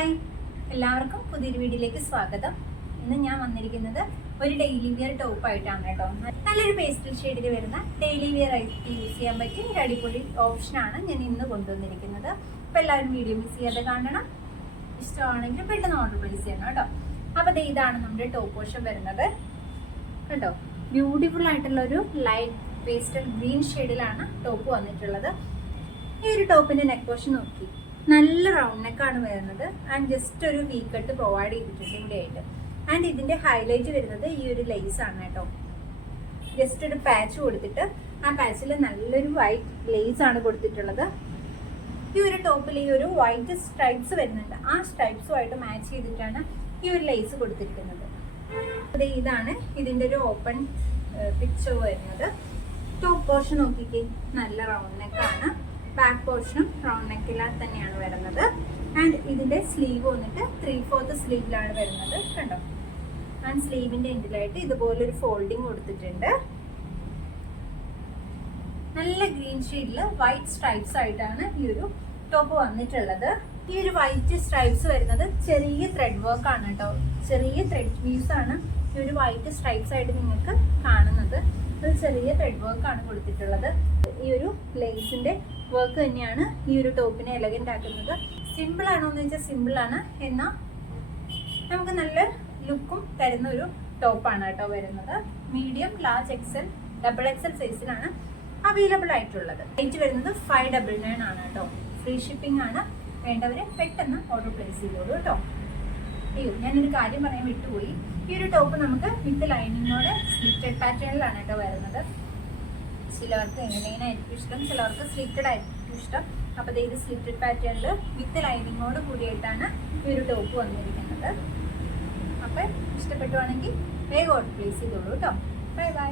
Hi എല്ലാവർക്കും പുതിയൊരു വീഡിയോയിലേക്ക് സ്വാഗതം. ഇന്ന് ഞാൻ വന്നിരിക്കുന്നത് ഒരു ഡെയിലി വിയർ ടോപ്പ് ആയിട്ടാണ് കേട്ടോ. നല്ലൊരു പേസ്റ്റൽ ഷെയ്ഡിൽ വരുന്ന ഡെയിലി വിയർ ആയിട്ട് യൂസ് ചെയ്യാൻ പറ്റിയ ഒരു അടിപൊളി ഓപ്ഷനാണ് ഞാൻ ഇന്ന് കൊണ്ടുവന്നിരിക്കുന്നത്. അപ്പോൾ എല്ലാവരും വീഡിയോ മിസ് ചെയ്യാതെ കാണണം. ഇഷ്ടമാണെങ്കിൽ പെട്ടെന്ന് ഓർഡർ പ്ലേസ് ചെയ്യണം കേട്ടോ. അപ്പോൾ ഇതാണ് നമ്മുടെ ടോപ്പ് പോഷൻ വരുന്നത്. കേട്ടോ ബ്യൂട്ടിഫുൾ ആയിട്ടുള്ള ഒരു ലൈറ്റ് പേസ്റ്റൽ ഗ്രീൻ ഷെയ്ഡിലാണ് ടോപ്പ് വന്നിട്ടുള്ളത്. ഈ ഒരു ടോപ്പിന്റെ നെക്ക് പോർഷൻ നോക്കി. നല്ല റൗണ്ട് നെക്കാണ് വരുന്നത്. ആൻഡ് ജസ്റ്റ് ഒരു വി പ്രൊവൈഡ് ചെയ്തിട്ടുണ്ട് ഇവിടെ ആയിട്ട്. ആൻഡ് ഇതിന്റെ ഹൈലൈറ്റ് വരുന്നത് ഈ ഒരു ലേസ് ആണ് കേട്ടോ. ജസ്റ്റ് ഒരു പാച്ച് കൊടുത്തിട്ട് ആ പാച്ചിൽ നല്ലൊരു വൈറ്റ് ലേസ് ആണ് കൊടുത്തിട്ടുള്ളത്. ഈ ഒരു ടോപ്പിൽ ഈ ഒരു വൈറ്റ് സ്ട്രൈപ്സ് വരുന്നുണ്ട്. ആ സ്ട്രൈപ്സുമായിട്ട് മാച്ച് ചെയ്തിട്ടാണ് ഈ ഒരു ലേസ് കൊടുത്തിരിക്കുന്നത്. ഇതാണ് ഇതിന്റെ ഒരു ഓപ്പൺ പിക്ചർ വരുന്നത്. ടോപ്പ് പോർഷൻ നോക്കിക്കേ. നല്ല റൗണ്ട് നെക്കാണ് ബാക്ക് പോർഷനും റൗണ്ട് നെക്കിലാ തന്നെയാണ് വരുന്നത്. ആൻഡ് ഇതിന്റെ സ്ലീവ് വന്നിട്ട് ത്രീ ഫോർത്ത് സ്ലീവിലാണ് വരുന്നത് കണ്ടോ? ആൻഡ് സ്ലീവിന്റെ എൻഡിലായിട്ട് ഇതുപോലെ ഒരു ഫോൾഡിങ് കൊടുത്തിട്ടുണ്ട്. നല്ല ഗ്രീൻ ഷെയ്ഡിൽ വൈറ്റ് സ്ട്രൈപ്സ് ആയിട്ടാണ് ഈ ഒരു ടോപ്പ് വന്നിട്ടുള്ളത്. ഈ ഒരു വൈറ്റ് സ്ട്രൈപ്സ് വരുന്നത് ചെറിയ ത്രെഡ് വർക്ക് ആണ് കേട്ടോ. ചെറിയ ത്രെഡ് വീവ്സ് ആണ് ഈ ഒരു വൈറ്റ് സ്ട്രൈപ്സ് ആയിട്ട് നിങ്ങൾക്ക് കാണുന്നത്. ഒരു ചെറിയ ത്രെഡ് വർക്ക് ആണ് കൊടുത്തിട്ടുള്ളത്. ഈ ഒരു ലേസിന്റെ വർക്ക് തന്നെയാണ് ഈ ഒരു ടോപ്പിനെ എലഗന്റ് ആക്കുന്നത്. സിമ്പിൾ ആണോ എന്ന് വെച്ചാൽ സിമ്പിൾ ആണ്. എന്നാൽ നമുക്ക് നല്ല ലുക്കും തരുന്ന ഒരു ടോപ്പാണ് കേട്ടോ വരുന്നത്. Medium large XL double XL സൈസിലാണ് അവൈലബിൾ ആയിട്ടുള്ളത്. റേറ്റ് വരുന്നത് ഫൈവ് ഡബിൾ നയൻ ആണ് കേട്ടോ. ഫ്രീ ഷിപ്പിംഗ് ആണ്. വേണ്ടവരെ പെട്ടെന്ന് ഓർഡർ പ്ലേസ് ചെയ്തോളൂ കേട്ടോ. അയ്യോ ഞാനൊരു കാര്യം പറയാൻ വിട്ടുപോയി. ഈ ഒരു ടോപ്പ് നമുക്ക് വിത്ത് ലൈനിങ്ങോടെ സ്ലിറ്റഡ് പാറ്റേണിലാണ് കേട്ടോ വരുന്നത്. ചിലവർക്ക് എങ്ങനെയായിരിക്കും ഇഷ്ടം? ചിലവർക്ക് സ്ലിറ്റഡ് ആയിരിക്കും ഇഷ്ടം. അപ്പോൾ ഇത് സ്ലിറ്റഡ് പാറ്റേണിൽ വിത്ത് ലൈനിങ്ങോട് കൂടിയിട്ടാണ് ഈ ഒരു ടോപ്പ് വന്നിരിക്കുന്നത്. അപ്പം ഇഷ്ടപ്പെട്ടുവാണെങ്കിൽ വേഗം ഓർഡർ പ്ലേസ് ചെയ്തോളൂ കേട്ടോ. Bye bye